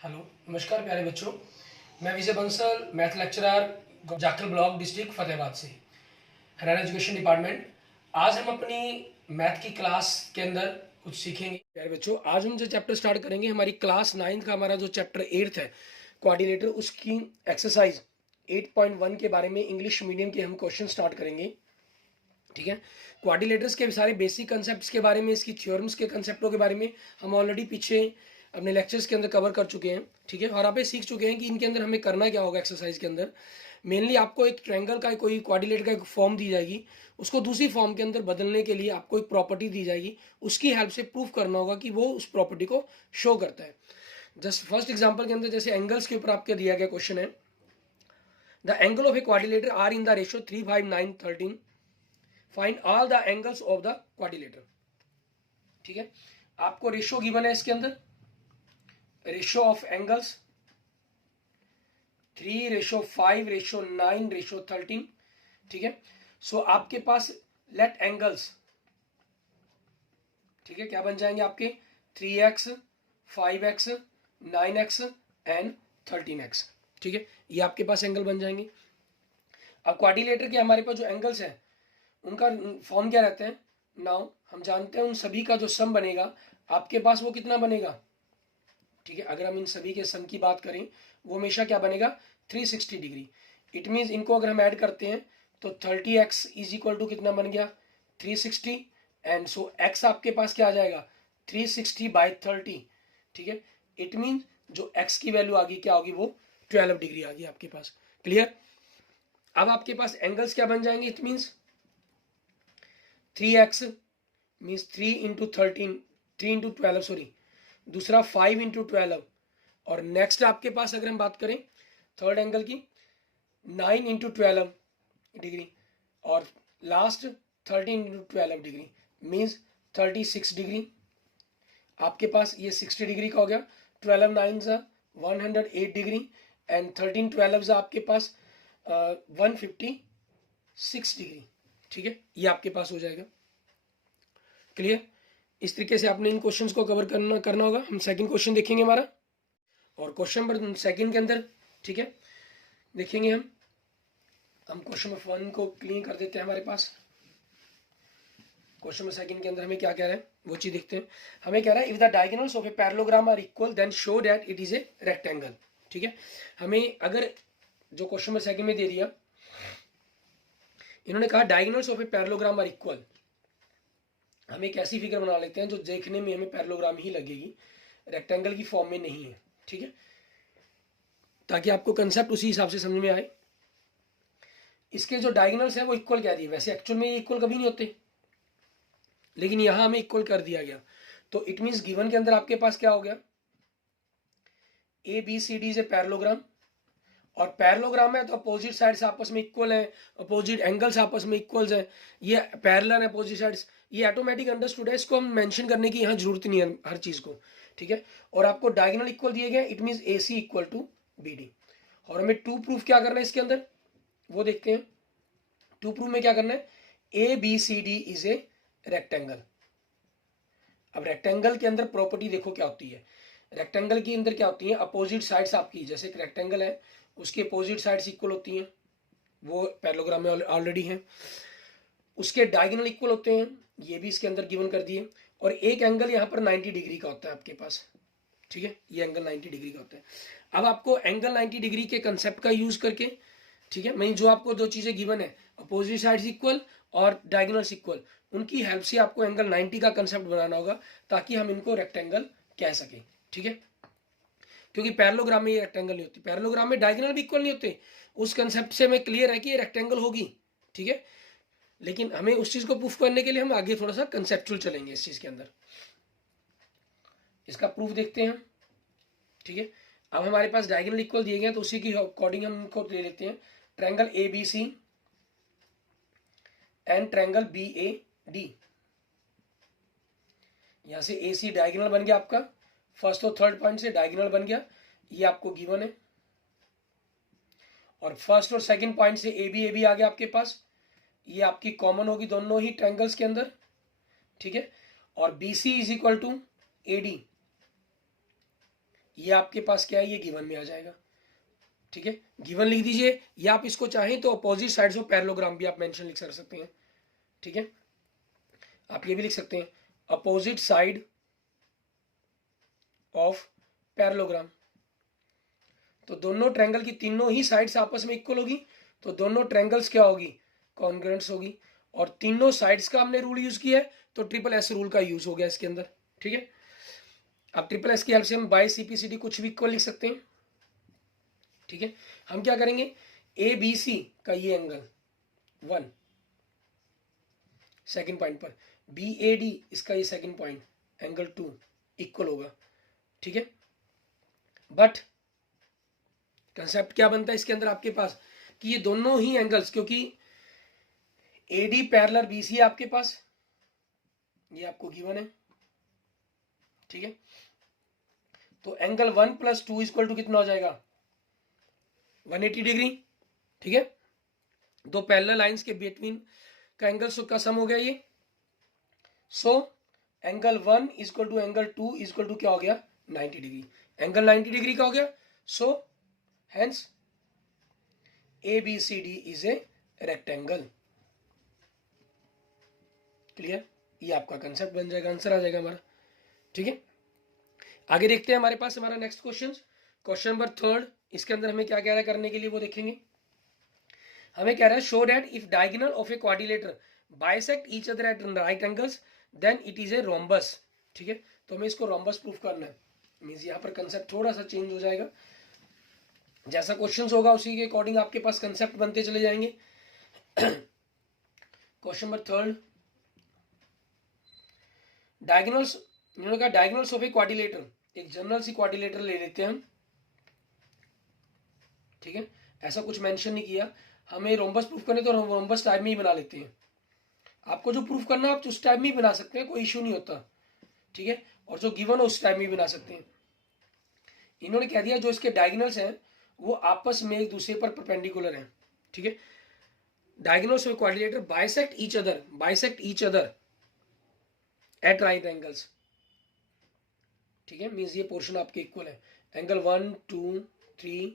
Hello, नमस्कार प्यारे बच्चों। मैं Vijay Bansal, math lecturer, Jakhal block, district Fatehabad से, हरियाणा एजुकेशन डिपार्टमेंट। आज हम अपनी मैथ की क्लास के अंदर कुछ सीखेंगे। प्यारे बच्चों, आज हम जो चैप्टर स्टार्ट करेंगे, हमारी क्लास 9 का हमारा जो चैप्टर 8 है क्वाड्रिलेटर, उसकी एक्सरसाइज 8.1 के बारे में इंग्लिश मीडियम के हम क्वेश्चन स्टार्ट करेंगे। ठीक है, क्वाड्रिलेटर्स के सारे बेसिक कंसेप्ट्स के बारे में, इसकी थ्योरम्स के कंसेप्टों के बारे में हम ऑलरेडी पीछे अपने लेक्चर्स के अंदर कवर कर चुके हैं। ठीक है, और आप ये सीख चुके हैं कि इनके अंदर हमें करना क्या होगा। एक्सरसाइज के अंदर मेनली आपको एक ट्रायंगल का कोई क्वाड्रिलेटर का एक फॉर्म दी जाएगी, उसको दूसरी फॉर्म के अंदर बदलने के लिए आपको एक प्रॉपर्टी दी जाएगी, उसकी हेल्प से प्रूफ करना होगा कि वो उस प्रॉपर्टी को शो करता है। जस्ट फर्स्ट एग्जाम्पल के अंदर जैसे एंगल्स के ऊपर आपके दिया गया क्वेश्चन है, the angle of a quadrilateral are in the ratio 3, 5, 9, 13, find all the angles of the quadrilateral. ठीक है, आपको रेशियो गिवन है इसके अंदर, ratio of angles 3, ratio 5, ratio 9, ratio 13। ठीक है, सो आपके पास लेट एंगल्स, ठीक है, क्या बन जाएंगे आपके 3x, 5x, 9x and 13x। ठीक है, ये आपके पास एंगल बन जाएंगे। अब क्वाड्रिलेटर के हमारे पास जो एंगल्स हैं उनका फॉर्म क्या रहता है। नाउ हम जानते हैं उन सभी का जो सम बनेगा आपके पास वो कितना बनेगा। ठीक है, अगर हम इन सभी के सम की बात करें वो हमेशा क्या बनेगा 360 डिग्री। इट मीन्स इनको अगर हम ऐड करते हैं तो 30x इज इक्वल टू कितना बन गया 360, एंड सो x आपके पास क्या आ जाएगा 360/30। ठीक है, इट मीन्स जो x की वैल्यू आ गई क्या होगी वो 12 डिग्री आ गई आपके पास। क्लियर। अब आपके पास एंगल्स क्या बन जाएंगे, it means 3x means 3 into 13, 3 into 12 sorry, दूसरा 5 इंटू 12, और नेक्स्ट आपके पास अगर हम बात करें थर्ड एंगल की 9 इंटू 12 डिग्री, और last 13 into 12 degree means 36 degree. आपके पास ये 60 डिग्री का हो गया। 12 9 108 डिग्री एंड 13 12 आपके पास 156 डिग्री। ठीक है, ये आपके पास हो जाएगा। क्लियर। इस तरीके से आपने इन क्वेश्चंस को कवर करना होगा। हम सेकंड क्वेश्चन देखेंगे हमारा, और क्वेश्चन नंबर सेकंड के अंदर, ठीक है, देखेंगे हम क्वेश्चन नंबर 1 को क्लीन कर देते हैं। हमारे पास क्वेश्चन नंबर सेकंड के अंदर हमें क्या कह रहा है वो चीज देखते हैं। हमें कह रहा है if the diagonals of a parallelogram are equal then show that it is a rectangle. ठीक है, हमें अगर जो क्वेश्चन नंबर सेकंड में दे दिया, इन्होंने कहा diagonals of a parallelogram are equal, हम एक ऐसी फिगर बना लेते हैं जो देखने में हमें पैरेललोग्राम ही लगेगी, रेक्टेंगल की फॉर्म में नहीं है। ठीक है, ताकि आपको कंसेप्ट उसी हिसाब से समझ में आए। इसके जो डायगोनल्स है वो इक्वल कह दिए, वैसे एक्चुअल में ये इक्वल कभी नहीं होते, लेकिन यहां हमें इक्वल कर दिया गया। तो इट मींस गिवन के अंदर आपके पास क्या हो गया, A B C D is a parallelogram, और पैरेललोग्राम है तो अपोजिट साइड्स आपस में इक्वल हैं, अपोजिट एंगल्स आपस में इक्वल्स हैं, ये पैरेलल है अपोजिट साइड्स, ये ऑटोमेटिक अंडरस्टूड है, इसको हम मेंशन करने की यहाँ जरूरत नहीं है हर चीज को। ठीक है, और आपको डायगोनल इक्वल दिए गए, it means A C equal to B D. और हमें टू प्रूफ क्या करना है इसके अंदर वो देखते हैं। टू प्रूफ में क्या करना है, A B C D is a rectangle. अब रेक्टेंगल के अंदर प्रॉपर्टी देखो क्या होती है, रेक्टेंगल के अंदर क्या होती है, अपोजिट साइड्स आपकी, जैसे एक रेक्टेंगल है उसकी अपोजिट साइड्स इक्वल होती हैं, वो पैरेललोग्राम में ऑलरेडी है। उसके डायगोनल इक्वल होते हैं, ये भी इसके अंदर गिवन कर दिए, और एक एंगल यहाँ पर 90 डिग्री का होता है आपके पास। ठीक है, ये एंगल 90 डिग्री का होता है। अब आपको एंगल 90 डिग्री के कंसेप्ट का यूज करके, ठीक है, मैं जो आपको दो चीजें गिवन है, अपोजिट साइड्स इक्वल और डायगोनल्स इक्वल, उनकी हेल्प से आपको एंगल 90 का कंसेप्ट बनाना होगा ताकि हम इनको रेक्टेंगल कह सकें। ठीक है, क्योंकि पैरेललोग्राम में ये रेक्टेंगल नहीं होती, पैरेललोग्राम में डायगोनल भी इक्वल नहीं होते, उस कंसेप्ट से हमें क्लियर है कि ये रेक्टेंगल होगी। ठीक है, लेकिन हमें उस चीज को प्रूफ करने के लिए हम आगे थोड़ा सा कंसेप्चुअल चलेंगे इस चीज के अंदर। इसका प्रूफ देखते हैं। ठीक है, अब हमारे पास डायगोनल इक्वल दिए गए तो उसी की अकॉर्डिंग हम इनको ले लेते हैं। Triangle A B C and triangle B A D, यहां से ए सी डायगोनल बन गया आपका, फर्स्ट और थर्ड पॉइंट से डायगोनल बन गया, ये आपको गिवन है। और फर्स्ट और सेकंड पॉइंट से ए बी आ गया आपके पास, ये आपकी कॉमन होगी दोनों ही ट्रायंगल्स के अंदर। ठीक है, और B C is equal to A D, ये आपके पास क्या है, ये गिवन में आ जाएगा। ठीक है, गिवन लिख दीजिए, या आप इसको चाहें तो अपोजिट साइड्स ऑफ पैरेललोग्राम भी आप मेंशन लिख सकते हैं। ठीक है, आप ये भी लिख सकते हैं अपोजिट साइड ऑफ पैरेललोग्राम। तो दोनों ट्रायंगल की तीनों ही साइड्स आपस में इक्वल होगी, तो दोनों ट्रायंगल्स क्या होगी, कॉन्ग्रुएंट्स होगी। और तीनों साइड्स का हमने रूल यूज किया है, तो ट्रिपल एस रूल का यूज हो गया इसके अंदर। ठीक है, अब ट्रिपल एस की हेल्प से हम बाय सीपीसीडी कुछ भी इक्वल लिख सकते हैं। ठीक है, हम क्या करेंगे, ए बी सी का ये एंगल 1 सेकंड पॉइंट पर, बी ए डी इसका ये सेकंड पॉइंट एंगल 2 इक्वल होगा। ठीक है, बट कंसेप्ट क्या बनता है इसके अंदर आपके पास, कि ये दोनों ही एंगल्स, क्योंकि A D parallel B C है आपके पास, ये आपको गिवन है। ठीक है, तो एंगल 1 + 2 इक्वल टू कितना हो जाएगा, 180 डिग्री। ठीक है, दो पैरेलल लाइंस के बिटवीन का एंगल का सम हो गया ये। So angle 1 equal to angle 2 equal to क्या हो गया, 90 डिग्री। एंगल 90 डिग्री का हो गया, so hence ABCD is a rectangle. Clear, ये आपका कंसेप्ट बन जाएगा, आंसर आ जाएगा हमारा। ठीक है, आगे देखते हैं हमारे पास हमारा नेक्स्ट क्वेश्चन नंबर 3। इसके अंदर हमें क्या कह रहा है करने के लिए वो देखेंगे। हमें कह रहा है show that if diagonal of a quadrilateral bisect each other at right angles then it is a rhombus. ठीक है, तो हमें इसको रोम्बस प्रूफ करना है। मींस यहाँ पर कंसेप्ट थोड़ा सा चेंज हो जाएगा, जैसा क्वेश्चंस होगा उसी के अकॉर्डिंग आपके पास कंसेप्ट बनते चले जाएंगे। क्वेश्चन नंबर 3, डायगोनल्स, इन्होंने कहा डायगोनल्स ऑफ ए क्वाड्रिलेटर, एक जनरल सी क्वाड्रिलेटर ले लेते हैं हम। ठीक है, ऐसा कुछ मेंशन नहीं किया, हमें रोम्बस प्रूफ करने तो रोम्बस टाइप में ही बना लेते हैं। आपको जो प्रूफ करना आप उस टाइप में ही बना सकते हैं, कोई इश्यू नहीं होता। ठीक है, और जो गिवन हो उस टाइप में ही बना सकते हैं। इन्होंने कह दिया जो इसके डायगोनल्स हैं वो आपस में एक दूसरे पर परपेंडिकुलर हैं। ठीक है, diagonals of quadrilateral bisect each other at right angles. ठीक है, मींस ये पोर्शन आपके इक्वल है, एंगल 1 2 3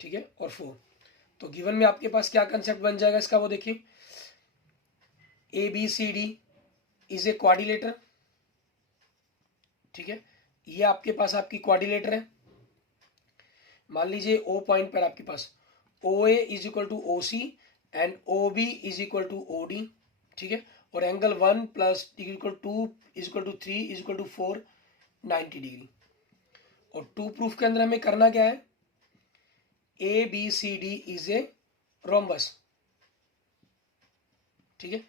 ठीक है और 4। तो गिवन में आपके पास क्या कंसेप्ट बन जाएगा इसका वो देखिए, ABCD इज ए क्वाड्रिलेटर। ठीक है, ये आपके पास आपकी क्वाड्रिलेटर है। मान लीजिए O पॉइंट पर आपके पास OA is equal to OC and OB is equal to OD। ठीक है, और angle 1 + equal 2 is equal to 3 is equal to 4 90 degree. और 2 प्रूफ के अंदर हमें करना क्या है, ABCD इज ए रोम्बस। ठीक है,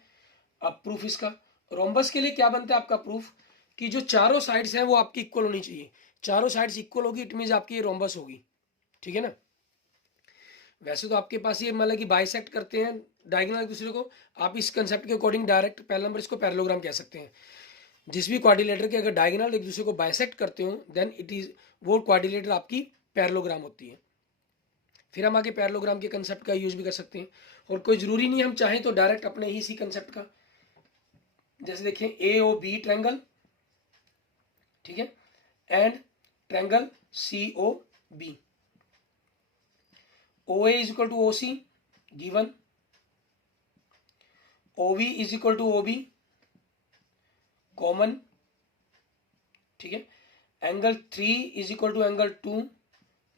अब प्रूफ इसका रोम्बस के लिए क्या बनता है आपका प्रूफ, कि जो चारों साइड्स हैं वो आपकी इक्वल होनी चाहिए। चारों साइड्स इक्वल होगी इट मींस आपकी ये रोम्बस होगी। ठीक है ना, वैसे तो आपके पास ये मतलब कि बाइसेक्ट करते हैं डायगोनल एक दूसरे को, आप इस कंसेप्ट के अकॉर्डिंग डायरेक्ट पहला नंबर इसको पैरेललोग्राम कह सकते हैं। जिस भी क्वाड्रिलेटर के अगर डायगोनल एक दूसरे को बाइसेक्ट करते हो देन इट इज वो क्वाड्रिलेटर आपकी पैरेललोग्राम होती है। फिर हम आगे पैरेललोग्राम के कंसेप्ट का यूज भी कर सकते हैं, और कोई जरूरी नहीं हम चाहें तो डायरेक्ट अपने ही इसी कंसेप्ट का, जैसे देखें AOB ट्रायंगल। ठीक है, and triangle COB, OA is equal to OC given, OB is equal to OB common. ठीक है, angle 3 is equal to angle 2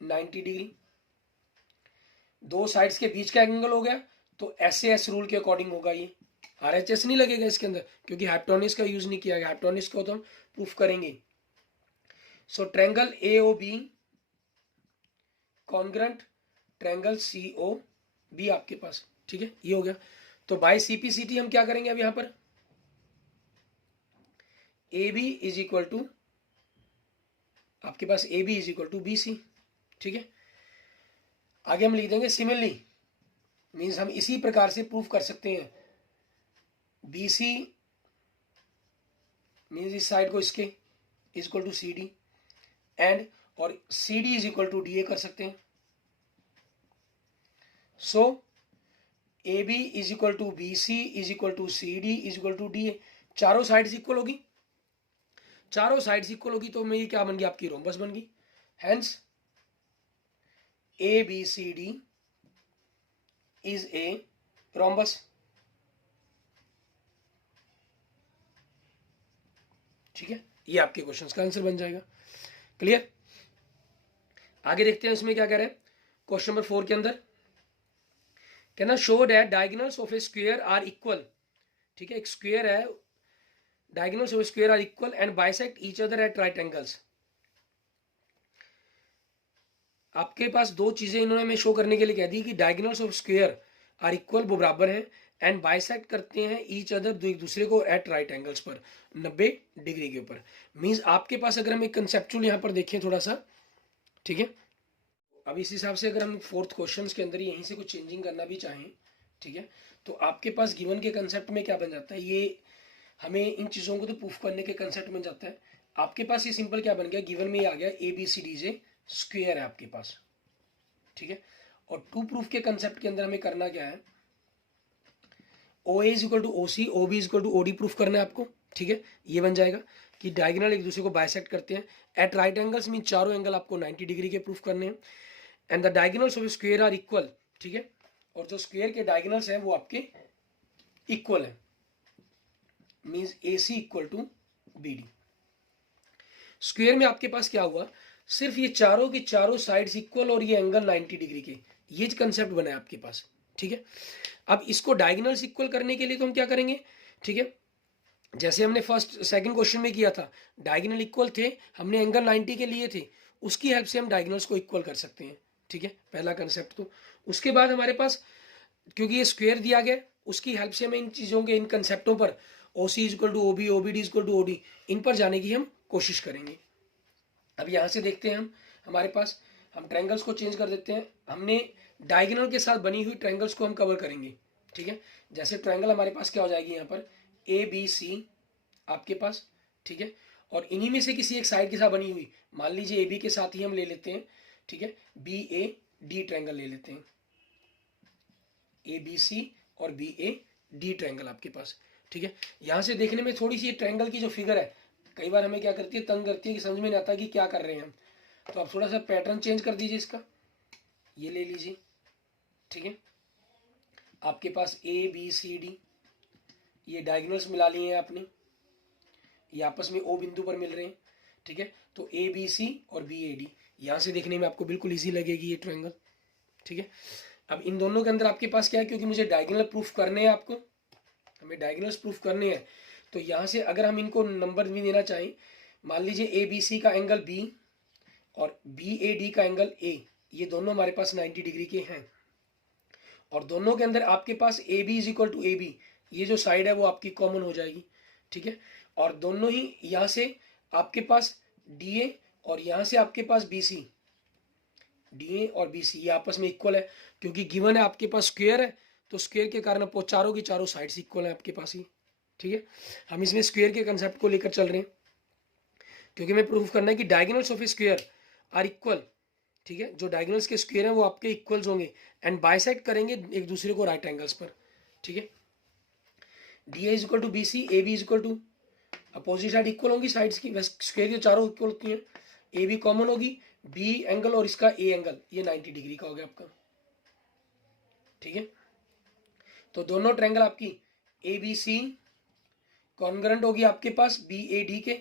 90 degree. दो साइड्स के बीच का एंगल हो गया, तो SAS रूल के अकॉर्डिंग होगा ये, RHS नहीं लगेगा इसके अंदर क्योंकि हाइपोटेन्यूज का यूज नहीं किया गया। हाइपोटेन्यूज को तो हम प्रूफ करेंगे। So triangle AOB congruent triangle COB आपके पास। ठीक है, ये हो गया। तो बाय CPCT हम क्या करेंगे अब यहां पर, AB इज इक्वल टू आपके पास AB is equal to BC। ठीक है, आगे हम लिख देंगे सिमिलरली, मीन्स हम इसी प्रकार से प्रूफ कर सकते हैं BC मीन्स इस साइड को इसके is equal to CD and और CD is equal to DA कर सकते हैं। So AB is equal to BC is equal to CD is equal to DA, चारों साइड्स इक्वल होगी चारों साइड्स इक्वल होगी तो ये क्या बन गई, आपकी रोम्बस बन गई। Hence ABCD is a rhombus. ठीक है, ये आपके क्वेश्चन का आंसर बन जाएगा। क्लियर। आगे देखते हैं इसमें क्या कह रहे हैं क्वेश्चन नंबर 4 के अंदर। कहना show that diagonals of a square are equal. ठीक है, एक स्क्वायर है, diagonals of a square are equal and bisect each other at right angles. आपके पास दो चीजें इन्होंने हमें शो करने के लिए कह दी कि diagonals of square are equal, वो बराबर हैं, एंड बाइसेक्ट करते हैं ईच अदर, एक दूसरे को एट राइट एंगल्स पर, 90 डिग्री के ऊपर। मींस आपके पास अगर हम एक कंसेप्चुअल यहां पर देखें थोड़ा सा, ठीक है, अब इस हिसाब से अगर हम फोर्थ क्वेश्चन के अंदर यहीं से कुछ चेंजिंग करना भी चाहें, ठीक है, तो आपके पास गिवन के कंसेप्ट में क्या बन जाता है, ये हमें इन चीज़ों को तो प्रूफ करने के कंसेप्ट बन जाता है। आपके पास ये सिंपल क्या बन गया, गिवन में ही आ गया ABCD स्क्वायर है आपके पास। ठीक है, और टू प्रूफ के कंसेप्ट के अंदर हमें करना क्या है, OA is equal to OC, OB is equal to OD proof करना है आपको। ठीक है, ये बन जाएगा कि डायगोनल एक दूसरे को बाइसेक्ट करते हैं एट राइट एंगल्स, मीन चारों एंगल आपको 90 डिग्री के प्रूफ करने हैं। And the diagonals of square are equal. ठीक है, और जो स्क्वायर के डायगोनल्स हैं वो आपके इक्वल है, means AC equal to BD। Square में आपके पास क्या हुआ, सिर्फ ये चारों की चारों साइड्स इक्वल और ये एंगल 90 डिग्री के, ये कंसेप्ट बना है आपके पास। ठीक है, अब इसको डायगोनल्स इक्वल करने के लिए तो हम क्या करेंगे, ठीक है, जैसे हमने फर्स्ट सेकंड क्वेश्चन में किया था, डायगोनल इक्वल थे, हमने एंगल 90 के लिए थे, उसकी हेल्प से हम डायगोनल्स को इक्वल कर सकते हैं। ठीक है, पहला कंसेप्ट। तो उसके बाद हमारे पास क्योंकि ये स्क्वायर दिया गया, उसकी हेल्प से हमें इन चीज़ों के, इन कंसेप्टों पर OC is equal to OB, OBD is equal to OD, इन पर जाने की हम कोशिश करेंगे। अब यहाँ से देखते हैं हम, हमारे पास हम ट्रायंगल्स को चेंज कर देते हैं, हमने डायगोनल के साथ बनी हुई ट्रायंगल्स को हम कवर करेंगे। ठीक है, जैसे ट्रायंगल हमारे पास क्या हो जाएगी यहाँ पर ABC आपके पास। ठीक है, और इन्हीं में से किसी एक साइड के साथ बनी हुई, मान लीजिए AB के साथ ही हम ले लेते हैं। ठीक है, BAD ट्रायंगल ले लेते हैं, ABC और BAD ट्रायंगल आपके पास। ठीक है, यहाँ से देखने में थोड़ी सी ट्रायंगल की जो फिगर है कई बार हमें क्या करती है, तंग करती है, कि समझ में नहीं आता कि क्या कर रहे हैं हम। तो आप थोड़ा सा पैटर्न चेंज कर दीजिए इसका, ये ले लीजिए। ठीक है, आपके पास ABCD ये डायगोनल्स मिला लिए हैं आपने, ये आपस में O बिंदु पर मिल रहे हैं। ठीक है, तो ABC और BAD यहाँ से देखने में आपको बिल्कुल ईजी लगेगी ये ट्रायंगल। ठीक है, अब इन दोनों के अंदर आपके पास क्या है, क्योंकि मुझे डायगोनल प्रूफ करने हैं, आपको हमें डायगोनल्स प्रूफ करने हैं, तो यहाँ से अगर हम इनको नंबर भी देना चाहें, मान लीजिए ABC का एंगल B और BAD का एंगल A, ये दोनों हमारे पास 90 डिग्री के हैं, और दोनों के अंदर आपके पास AB is equal to AB, ये जो साइड है वो आपकी कॉमन हो जाएगी। ठीक है, और दोनों ही यहाँ से आपके पास DA और यहाँ से आपके पास BC, DA और BC ये आपस में इक्वल है, क्योंकि गिवन है आपके पास स्क्वायर है, तो स्क्वायर के कारण आपको चारों की चारों साइड्स इक्वल है आपके पास ही। ठीक है, हम इसमें स्क्वायर के कंसेप्ट को लेकर चल रहे हैं, क्योंकि हमें प्रूफ करना है कि diagonals of a square are equal. ठीक है, जो डायगोनल्स के स्क्वायर हैं वो आपके इक्वल्स होंगे एंड बाइसेक्ट करेंगे एक दूसरे को राइट एंगल्स पर। ठीक है, DA is equal to BC, AB is equal to, opposite side equal होंगी साइड्स की, स्क्वायर की चारों इक्वल होती हैं, AB कॉमन होगी, B एंगल और इसका A एंगल, ये 90 डिग्री का हो गया आपका। ठीक है, तो दोनों ट्रायंगल आपकी ABC कॉन्ग्रेंट होगी आपके पास BAD के।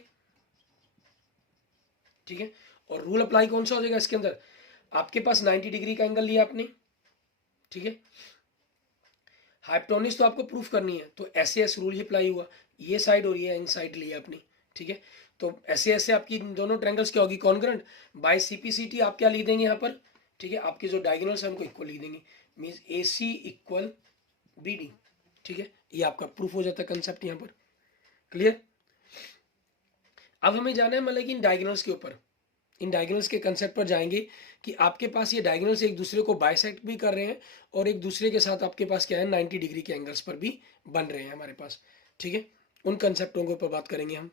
ठीक है, और रूल अप्लाई कौन सा हो जाएगा इसके अंदर, आपके पास 90 डिग्री का एंगल लिया आपने। ठीक है, हाइपोटेन्यूज तो आपको प्रूफ करनी है, तो ऐसे ऐसे रूल ही अप्लाई हुआ, ये साइड और ये इन साइड लिया आपने। ठीक है, तो ऐसे ऐसे आपकी दोनों ट्रायंगल्स क्या होगी, कॉन्ग्रेंट, बाय CPCT आप क्या लिख देंगे यहाँ पर। ठीक है, आपके जो डायगोनल्स है हमको इक्वल लिख देंगे, मीन्स AC इक्वल BD। ठीक है, ये आपका प्रूफ हो जाता है कंसेप्ट यहाँ पर। क्लियर। अब हमें जाना है मतलब कि इन डायगोनल्स के ऊपर, इन डायगोनल्स के कंसेप्ट पर जाएंगे कि आपके पास ये डायगोनल्स एक दूसरे को बाइसेक्ट भी कर रहे हैं और एक दूसरे के साथ आपके पास क्या है 90 डिग्री के एंगल्स पर भी बन रहे हैं हमारे पास। ठीक है, उन कंसेप्टों के ऊपर बात करेंगे हम।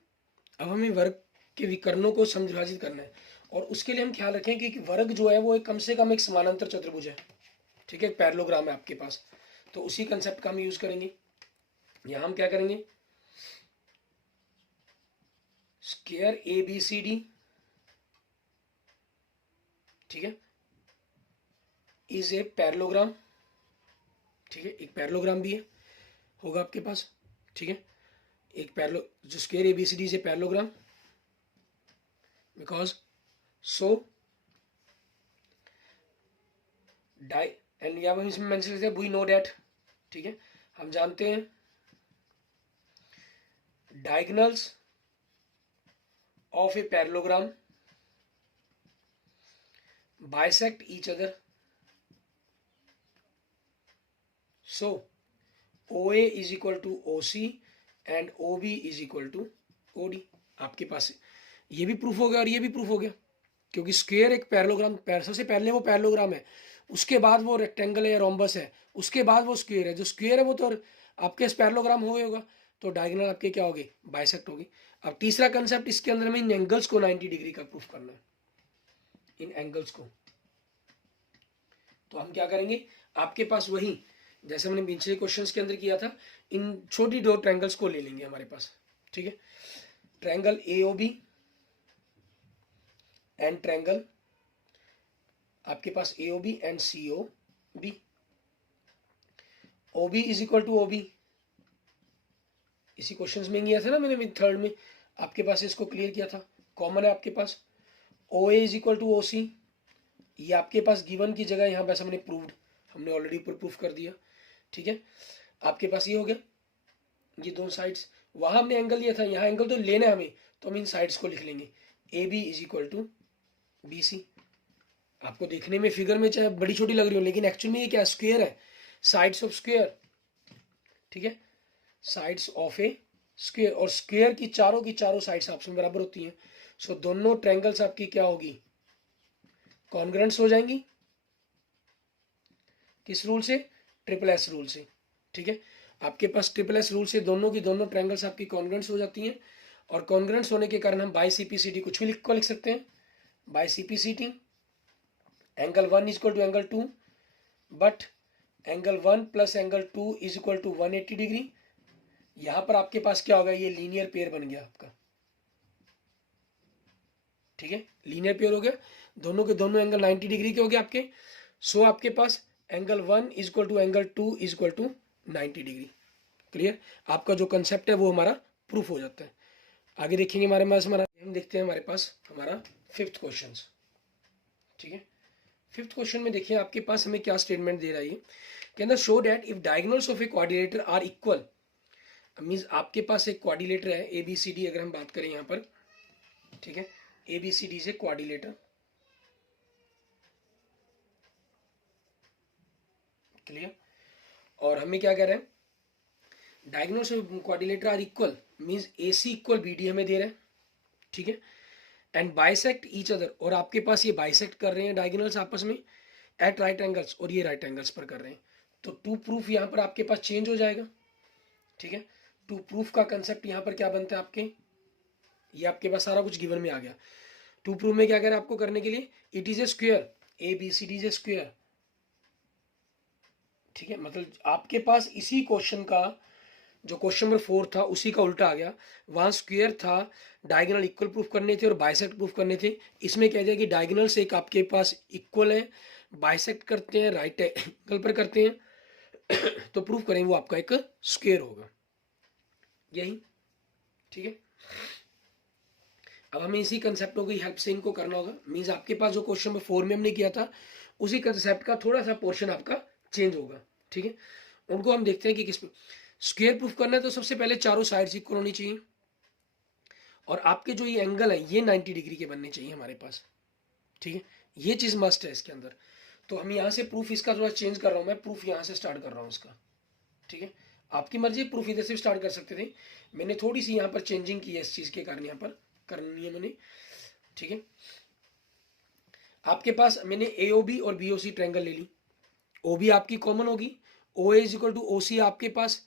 अब हमें वर्ग के विकर्णों को समविभाजित करना है, और उसके लिए हम ख्याल रखें कि वर्ग जो है वो एक कम से कम एक समानांतर चतुर्भुज है। ठीक है, पैरेललोग्राम है आपके पास, तो उसी कंसेप्ट का हम यूज करेंगे। यहाँ हम क्या करेंगे, square A B C D, ठीक है, इज ए पैरेललोग्राम, ठीक है, एक पैरेललोग्राम भी है होगा आपके पास, ठीक है, एक पैरेलो जो square A B C D is a parallelogram because so डाई एंड या हम इसमें मेंशन करते हैं वी नो डैट, ठीक है, हम जानते हैं diagonals of a parallelogram bisect each other, so OA is equal to OC and OB is equal to OD। आपके पास ये भी प्रूफ हो गया और ये भी प्रूफ हो गया, क्योंकि स्क्वायर एक पैरेललोग्राम, सबसे पहले वो पैरेललोग्राम है, उसके बाद वो रेक्टेंगल है या रोम्बस है, उसके बाद वो स्क्वायर है, जो स्क्वायर है वो तो आपके पैरेललोग्राम हो होगा, तो डायगोनल आपके क्या होगी, बाइसेक्ट होगी। अब तीसरा कंसेप्ट इसके अंदर में इन एंगल्स को 90 डिग्री का प्रूफ करना है, इन एंगल्स को। तो हम क्या करेंगे, आपके पास वही जैसे हमने पिछले क्वेश्चंस के अंदर किया था, इन छोटी दो ट्रायंगल्स को ले लेंगे हमारे पास, ठीक है, ट्रायंगल AOB एंड ट्रायंगल आपके पास AOB and COB, OB is equal to OB, इसी क्वेश्चंस में किया था ना मैंने थर्ड में, आपके पास इसको क्लियर किया था, कॉमन है आपके पास। OA is equal to OC, ये आपके पास गिवन की जगह यहाँ पे हमने प्रूव्ड, हमने ऑलरेडी ऊपर प्रूफ कर दिया, ठीक है, आपके पास ये हो गया, ये दोनों साइड्स, वहां हमने एंगल लिया था, यहाँ एंगल तो लेना है हमें, तो हम इन साइड्स को लिख लेंगे AB is equal to BC। आपको देखने में फिगर में चाहे बड़ी छोटी लग रही हो, लेकिन एक्चुअल में ये क्या स्क्वायर है, साइड्स ऑफ स्क्वायर, ठीक है, साइड्स ऑफ ए स्क्वायर, और स्क्वायर की चारों साइड्स आपस में बराबर होती हैं, सो दोनों ट्रायंगल्स आपकी क्या होगी, कॉन्ग्रुएंट्स हो जाएंगी, किस रूल से, ट्रिपल एस रूल से, ठीक है, आपके पास ट्रिपल एस रूल से दोनों की दोनों ट्रायंगल्स आपकी कॉन्ग्रुएंट्स हो जाती हैं, और कॉन्ग्रुएंट्स होने के कारण हम बाय CPCD कुछ भी लिख सकते हैं, by CPCD angle 1 is equal to angle 2, but angle 1 plus angle 2 is equal to 180 degree. यहां पर आपके पास क्या होगा, ये लीनियर पेयर बन गया आपका, ठीक है, लीनियर पेयर हो गया, दोनों के दोनों एंगल 90 डिग्री के हो गए आपके, सो आपके पास angle 1 is equal to angle 2 is equal to 90 degree. Clear, आपका जो कंसेप्ट है वो हमारा प्रूफ हो जाता है। आगे देखेंगे हमारे पास, हम देखते हैं हमारे पास हमारा फिफ्थ क्वेश्चन, ठीक है, फिफ्थ क्वेश्चन में देखिए आपके पास हमें क्या स्टेटमेंट दे रहा है, के अंदर show that if diagonals of a quadrilateral are equal, means आपके पास एक क्वाड्रिलेटर है ABCD, अगर हम बात करें यहाँ पर, ठीक है, ABCD से क्वाड्रिलेटर, क्लियर, और हमें क्या कह रहे हैं, diagonals of quadrilateral are equal, means AC equal BD हमें दे रहे हैं, ठीक है, एंड बाइसेक्ट ईच अदर, और आपके पास ये बाइसेक्ट कर रहे हैं डायगोनल्स आपस में एट राइट एंगल्स, और ये राइट एंगल्स पर कर रहे हैं, तो टू प्रूफ यहाँ पर आपके पास चेंज हो जाएगा, ठीक है, टू प्रूफ का कंसेप्ट यहाँ पर क्या बनता है आपके, ये आपके पास सारा कुछ गिवन में आ गया। टू प्रूफ में क्या कह रहे हैं आपको करने के लिए, it is a square, ABCD is a square, ठीक है, मतलब आपके पास इसी क्वेश्चन का जो क्वेश्चन नंबर 4 था उसी का उल्टा आ गया, वहां स्क्वायर था, डायगोनल इक्वल प्रूफ करने थे और बाइसेक्ट प्रूफ करने थे, इसमें कह दिया कि डायगोनल से एक आपके पास इक्वल है, बाइसेक्ट करते हैं, राइट एंगल पर करते हैं, तो प्रूफ करें वो आपका एक स्क्वायर होगा, यही, ठीक है। अब हमें इसी कंसेप्टों की हेल्प से इनको करना होगा, मींस आपके पास जो क्वेश्चन नंबर 4 में हमने किया था उसी कंसेप्ट का थोड़ा सा पोर्शन आपका चेंज होगा, ठीक है, उनको हम देखते हैं कि किस स्क्वायर प्रूफ करना है, तो सबसे पहले चारों साइड्स इक्वल होनी चाहिए, और आपके जो ये एंगल है ये 90 डिग्री के बनने चाहिए हमारे पास, ठीक है, ये चीज मस्ट है इसके अंदर। तो हम यहाँ से प्रूफ इसका थोड़ा चेंज कर रहा हूँ, मैं प्रूफ यहाँ से स्टार्ट कर रहा हूँ इसका, ठीक है, आपकी मर्जी, प्रूफ इधर से स्टार्ट कर सकते थे, मैंने थोड़ी सी यहाँ पर चेंजिंग की है इस चीज के कारण, यहाँ पर करनी है मैंने, ठीक है। आपके पास मैंने AOB और BOC ट्रायंगल ले ली, OB आपकी कॉमन होगी, OA is equal to OC आपके पास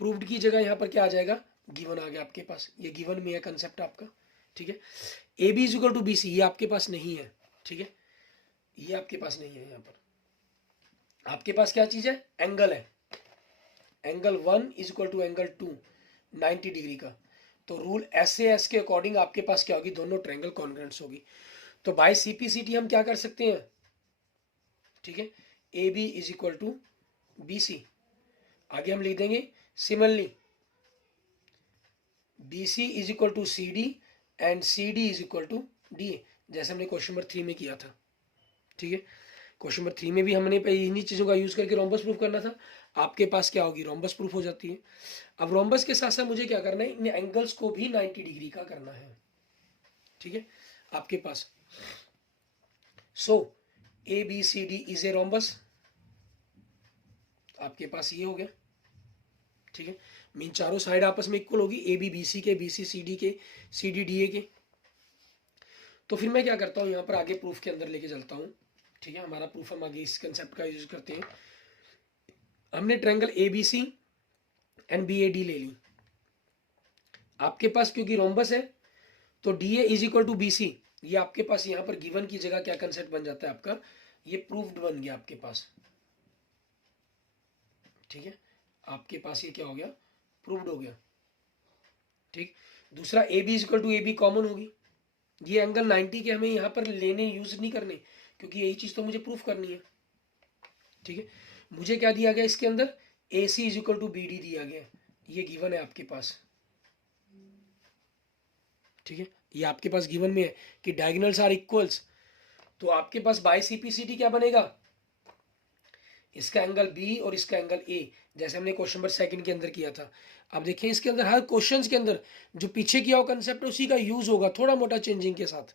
प्रूव्ड की जगह यहाँ पर क्या आ जाएगा, गिवन आ गया आपके पास, ये गिवन में है कंसेप्ट आपका, ठीक है। AB is equal to BC ये आपके पास नहीं है, ठीक है, ये आपके पास नहीं है, यहाँ पर आपके पास क्या चीज है, एंगल है, angle 1 is equal to angle 2 90 degree का, तो रूल SAS के अकॉर्डिंग आपके पास क्या होगी, दोनों ट्रायंगल कॉन्ग्रुएंट्स होगी। तो बाय CPCT हम क्या कर सकते हैं, ठीक है, AB is equal to BC। आगे हम लिख देंगे similarly BC is equal to CD and CD is equal to DA, जैसे हमने क्वेश्चन नंबर 3 में किया था। ठीक है, क्वेश्चन नंबर 3 में भी हमने इन्हीं चीज़ों का यूज़ करके रोम्बस प्रूफ करना था। आपके पास क्या होगी, रोम्बस प्रूफ हो जाती है। अब रोम्बस के साथ साथ मुझे क्या करना है, इन एंगल्स को भी 90 डिग्री का करना है। ठीक है, आपके पास सो ABCD इज ए रोम्बस, आपके पास ये हो गया। ठीक है, मीन चारों साइड आपस में इक्वल होगी, AB BC के, BC CD के, CD DA के। तो फिर मैं क्या करता हूँ, यहाँ पर आगे प्रूफ के अंदर लेके चलता हूँ। ठीक है, हमारा प्रूफ हम आगे इस कंसेप्ट का यूज करते हैं। हमने ट्रायंगल ABC एंड BAD ले ली। आपके पास क्योंकि रोम्बस है तो DA is equal to BC, ये आपके पास यहाँ पर गिवन की जगह क्या कंसेप्ट बन जाता है आपका, ये प्रूफ्ड बन गया आपके पास। ठीक है, आपके पास ये क्या हो गया, प्रूव्ड हो गया। ठीक, दूसरा AB is equal to AB common होगी, ये एंगल 90 के हमें यहाँ पर लेने यूज नहीं करने, क्योंकि यही चीज तो मुझे प्रूफ करनी है। ठीक है, मुझे क्या दिया गया इसके अंदर, AC is equal to BD दिया गया, ये गिवन है आपके पास। ठीक है, ये आपके पास गिवन में है कि डायगोनल्स आर इक्वल्स, तो आपके पास बाय CPCT क्या बनेगा, इसका एंगल B और इसका एंगल A, जैसे हमने क्वेश्चन नंबर 2 के अंदर किया था। अब देखिए इसके अंदर हर क्वेश्चंस के अंदर जो पीछे किया हुआ कंसेप्ट है उसी का यूज होगा, थोड़ा मोटा चेंजिंग के साथ।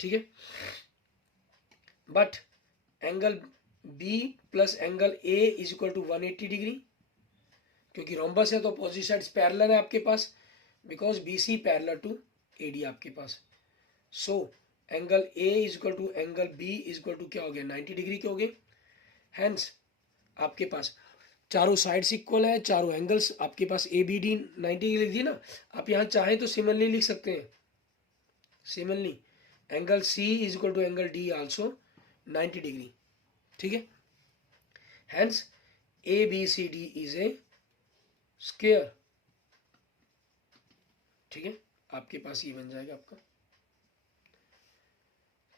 ठीक है, but angle B plus angle A is equal to 180 degree, क्योंकि रोम्बस है तो अपोजिट साइड्स पैरेलल है आपके पास, because BC parallel to AD आपके पास। So angle A is equal to angle B is equal to क्या हो गया, 90 डिग्री के हो गए। हैंस आपके पास चारों साइड्स इक्वल है, चारों एंगल्स आपके पास ABD 90 डिग्री लिख दिए ना। आप यहाँ चाहे तो सिमिलरली लिख सकते हैं, similarly angle C is equal to angle D also 90 degree. ठीक है, hence ABCD is a square. ठीक है, आपके पास ये बन जाएगा आपका।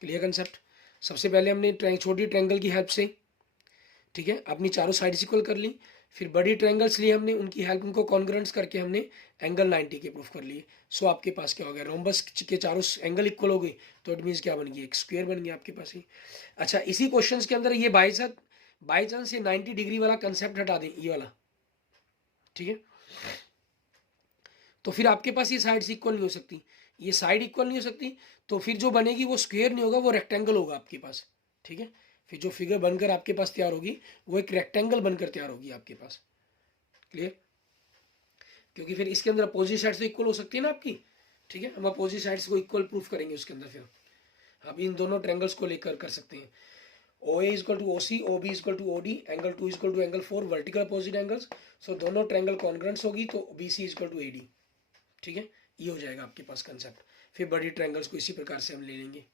Clear concept. सबसे पहले हमने छोटी ट्रायंगल की हेल्प से, ठीक है, अपनी चारों साइड्स इक्वल कर ली, फिर बड़ी ट्रायंगल्स लिए हमने, उनकी हेल्प, उनको कॉन्ग्रुएंट्स करके हमने एंगल 90 के प्रूफ कर लिए। सो आपके पास क्या हो गया, रोम्बस के चारों एंगल इक्वल हो गई, तो इट मीन्स क्या बन गई, एक स्क्वायर बन गया आपके पास ही। अच्छा, इसी क्वेश्चंस के अंदर ये बाई चांस ये 90 डिग्री वाला कंसेप्ट हटा दें, ये वाला। ठीक है, तो फिर आपके पास ये साइड्स इक्वल नहीं हो सकती, ये साइड इक्वल नहीं हो सकती, तो फिर जो बनेगी वो स्क्वायर नहीं होगा, वो रेक्टेंगल होगा आपके पास। ठीक है, फिर जो फिगर बनकर आपके पास तैयार होगी वो एक रेक्टेंगल बनकर तैयार होगी आपके पास। क्लियर, क्योंकि फिर इसके अंदर अपोजिट साइड्स तो इक्वल हो सकती है ना आपकी। ठीक है, हम अपोजिट साइड्स को इक्वल प्रूफ करेंगे उसके अंदर, फिर आप इन दोनों ट्रायंगल्स को लेकर कर सकते हैं। OA is equal to OC, OB is equal to OD, angle 2 is equal to angle 4, vertical opposite angles. So दोनों ट्रायंगल कॉन्ग्रुएंट्स होगी, तो BC is equal to AD। ठीक है, ये हो जाएगा आपके पास कंसेप्ट। फिर बड़ी ट्रायंगल्स को इसी प्रकार से हम ले लेंगे।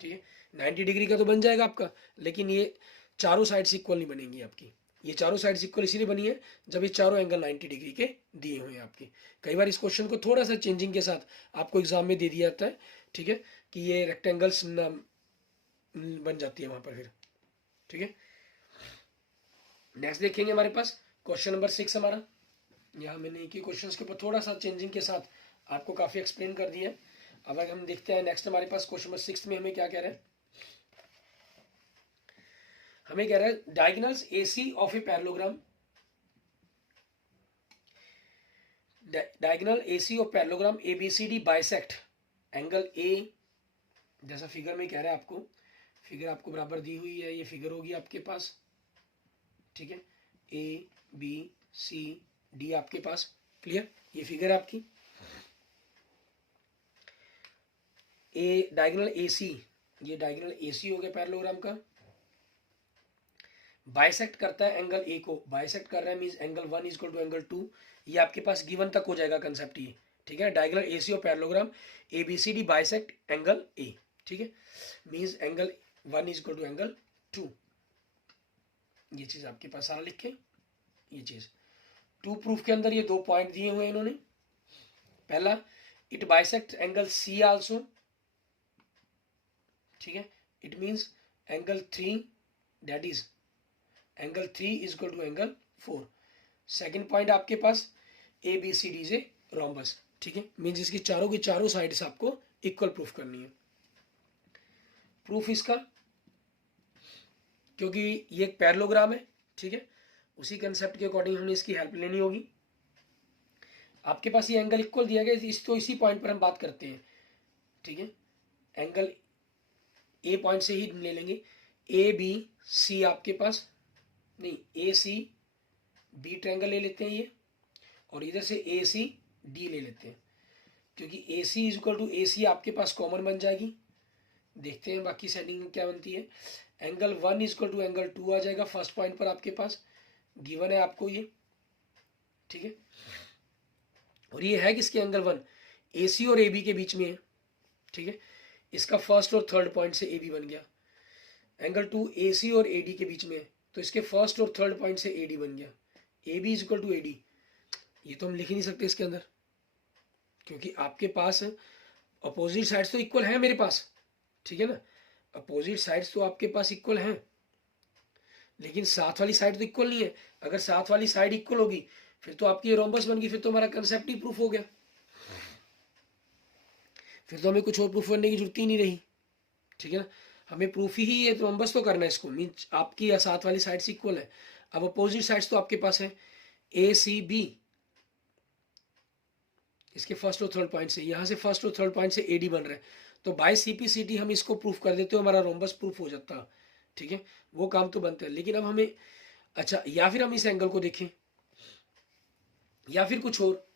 ठीक है, 90 डिग्री का तो बन जाएगा आपका, लेकिन ये चारों साइड्स इक्वल नहीं बनेंगी आपकी। ये चारों साइड्स इक्वल इसीलिए बनी है जब ये चारों एंगल 90 डिग्री के दिए हुए हैं आपके। कई बार इस क्वेश्चन को थोड़ा सा चेंजिंग के साथ आपको एग्जाम में दे दिया जाता है। ठीक है, कि ये रेक्टेंगल्स बन जाती है वहां पर फिर। ठीक है, नेक्स्ट देखेंगे हमारे पास क्वेश्चन नंबर 6 हमारा। यहाँ मैंने एक ही क्वेश्चन के ऊपर थोड़ा सा चेंजिंग के साथ आपको काफी एक्सप्लेन कर दिया है। अब अगर हम देखते हैं नेक्स्ट हमारे पास क्वेश्चन नंबर 6 में हमें क्या कह रहा है, हमें कह रहा है diagonals AC of a parallelogram, diagonal AC of parallelogram ABCD bisect angle A, जैसा फिगर में कह रहा है आपको, फिगर आपको बराबर दी हुई है, ये फिगर होगी आपके पास। ठीक है, ABCD आपके पास। क्लियर, ये फिगर है आपकी। डायगोनल AC, ये डायगोनल AC हो गया पैरेललोग्राम का, बाइसेक्ट करता है एंगल A को, बाइसेक्ट कर रहा है means angle 1 is equal to angle 2। ये आपके पास गिवन तक हो जाएगा कंसेप्ट ये। ठीक है, डायगोनल AC और parallelogram ABCD bisect angle A। ठीक है, means angle 1 is equal to angle 2। ये चीज आपके पास सारा लिख के, ये चीज 2 प्रूफ के अंदर ये 2 पॉइंट दिए हुए हैं इन्होंने। पहला, it bisect angle C also, ठीक है, it means angle 3, that is angle 3 is equal to angle 4। Second point आपके पास A B C D is a rhombus, ठीक है, मीन्स इसकी चारों की चारों साइड्स आपको इक्वल प्रूफ करनी है। प्रूफ इसका, क्योंकि ये एक पैरेललोग्राम है, ठीक है, उसी कंसेप्ट के अकॉर्डिंग हमने इसकी हेल्प लेनी होगी। आपके पास ये एंगल इक्वल दिया गया, इसी पॉइंट पर हम बात करते हैं, ठीक है, एंगल ए पॉइंट से ही ले लेंगे। ए बी सी आपके पास नहीं, ए सी बी ट्रायंगल ले लेते हैं ये, और इधर से ए सी डी ले लेते हैं, क्योंकि ए सी इज इक्वल टू ए सी आपके पास कॉमन बन जाएगी। देखते हैं बाकी सेटिंग क्या बनती है। Angle 1 is equal to angle 2 आ जाएगा फर्स्ट पॉइंट पर आपके पास, गिवन है आपको ये, ठीक है, और ये है किसके एंगल 1, ए सी और ए बी के बीच में है, ठीक है, इसका फर्स्ट और थर्ड पॉइंट से ए बी बन गया। एंगल 2 ए सी और ए डी के बीच में है, तो इसके फर्स्ट और थर्ड पॉइंट से ए डी बन गया। A B is equal to A D, ये तो हम लिख ही नहीं सकते इसके अंदर, क्योंकि आपके पास अपोजिट साइड्स तो इक्वल है मेरे पास, ठीक है ना, अपोजिट साइड्स तो आपके पास इक्वल हैं, लेकिन साथ वाली साइड तो इक्वल नहीं है। अगर साथ वाली साइड इक्वल होगी फिर तो आपकी ये रोम्बस बन गई, फिर तो हमारा कंसेप्ट ही प्रूफ हो गया, फिर तो हमें कुछ और प्रूफ करने की जरूरत ही नहीं रही, ठीक है ना, हमें प्रूफ ही ये रोम्बस तो करना है इसको, मीन्स आपकी साथ वाली साइड्स इक्वल है। अब अपोजिट साइड्स तो आपके पास है ए सी बी, इसके फर्स्ट और थर्ड पॉइंट से, यहाँ से फर्स्ट और थर्ड पॉइंट से ए डी बन रहा है, तो by C P C D हम इसको प्रूफ कर देते हो, हमारा रोम्बस प्रूफ हो जाता, ठीक है, वो काम तो बनता है। लेकिन अब हमें, अच्छा, या फिर हम इस एंगल को देखें, या फिर कुछ और,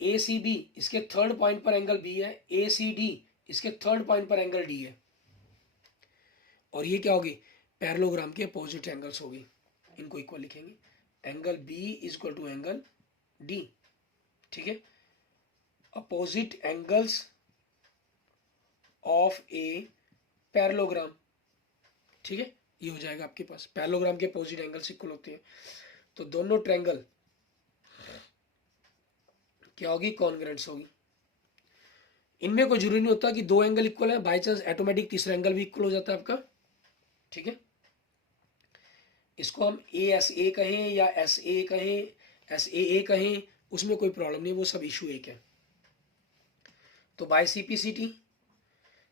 ए सी बी इसके थर्ड पॉइंट पर एंगल बी है, ए सी डी इसके थर्ड पॉइंट पर एंगल डी है, और ये क्या होगी, पैरेललोग्राम के अपोजिट एंगल्स होगी, इनको इक्वल लिखेंगे, angle B is equal to angle D, ठीक है, opposite angles of a parallelogram, ठीक है, ये हो जाएगा आपके पास, पैरेललोग्राम के अपोजिट एंगल्स इक्वल होते हैं, तो दोनों ट्रायंगल क्या होगी, कॉन्ग्रुएंट्स होगी। इनमें कोई जरूरी नहीं होता कि दो एंगल इक्वल है, बाई चांस ऑटोमेटिक तीसरा एंगल भी इक्वल हो जाता है आपका, ठीक है, इसको हम ए एस ए कहें या एस ए कहें, एस ए कहें, उसमें कोई प्रॉब्लम नहीं, वो सब इशू एक है। तो by C P C T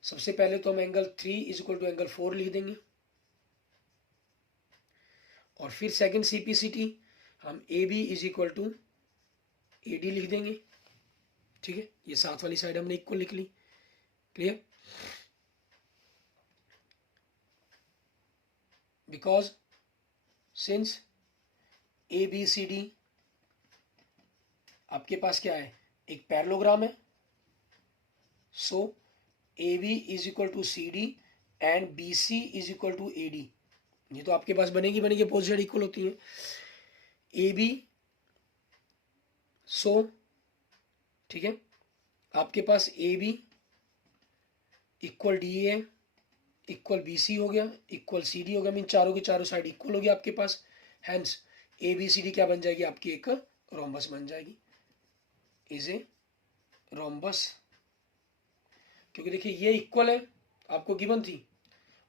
सबसे पहले तो हम angle 3 is equal to angle 4 लिख देंगे, और फिर second C P C T हम A B is equal to A D लिख देंगे, ठीक है, ये साथ वाली साइड हमने इक्वल लिख ली, clear, because since A B C D आपके पास क्या है, एक पैरेललोग्राम है, so A B is equal to C D and B C is equal to A D, ये तो आपके पास बनेगी अपोजिट इक्वल होती है, ए बी, सो ठीक है, आपके पास A B equal D A equal B C हो गया, इक्वल सी डी हो गया, मीन चारों की चारों साइड इक्वल हो गया आपके पास, hence A B C D क्या बन जाएगी, आपकी एक रोम्बस बन जाएगी, इज ए रोम्बस, क्योंकि देखिए ये इक्वल है, आपको गिवन थी,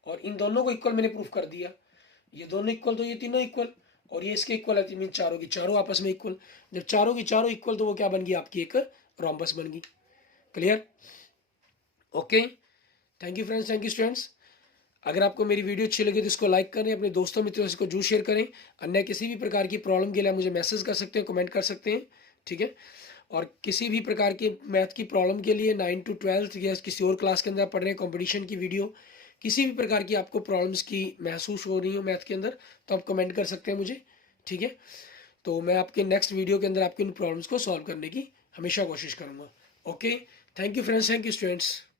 और इन दोनों को इक्वल मैंने प्रूफ कर दिया, ये दोनों इक्वल तो ये तीनों इक्वल, और ये इसके इक्वल है, मीन चारों की चारों आपस में इक्वल, जब चारों की चारों इक्वल तो वो क्या बन गई, आपकी एक रोम्बस बन गई, clear, okay, thank you friends, thank you students. अगर आपको मेरी वीडियो अच्छी लगी तो इसको लाइक करें, अपने दोस्तों मित्रों से इसको जरूर शेयर करें, अन्य किसी भी प्रकार की प्रॉब्लम के लिए मुझे मैसेज कर सकते हैं, कमेंट कर सकते हैं, ठीक है, और किसी भी प्रकार की मैथ की प्रॉब्लम के लिए 9 to 12 या किसी और क्लास के अंदर पढ़ रहे हैं, कॉम्पिटिशन की वीडियो, किसी भी प्रकार की आपको प्रॉब्लम्स की महसूस हो रही हो मैथ के अंदर, तो आप कमेंट कर सकते हैं मुझे, ठीक है, तो मैं आपके नेक्स्ट वीडियो के अंदर आपकी इन प्रॉब्लम्स को सॉल्व करने की हमेशा कोशिश करूँगा। Okay, thank you friends, thank you students.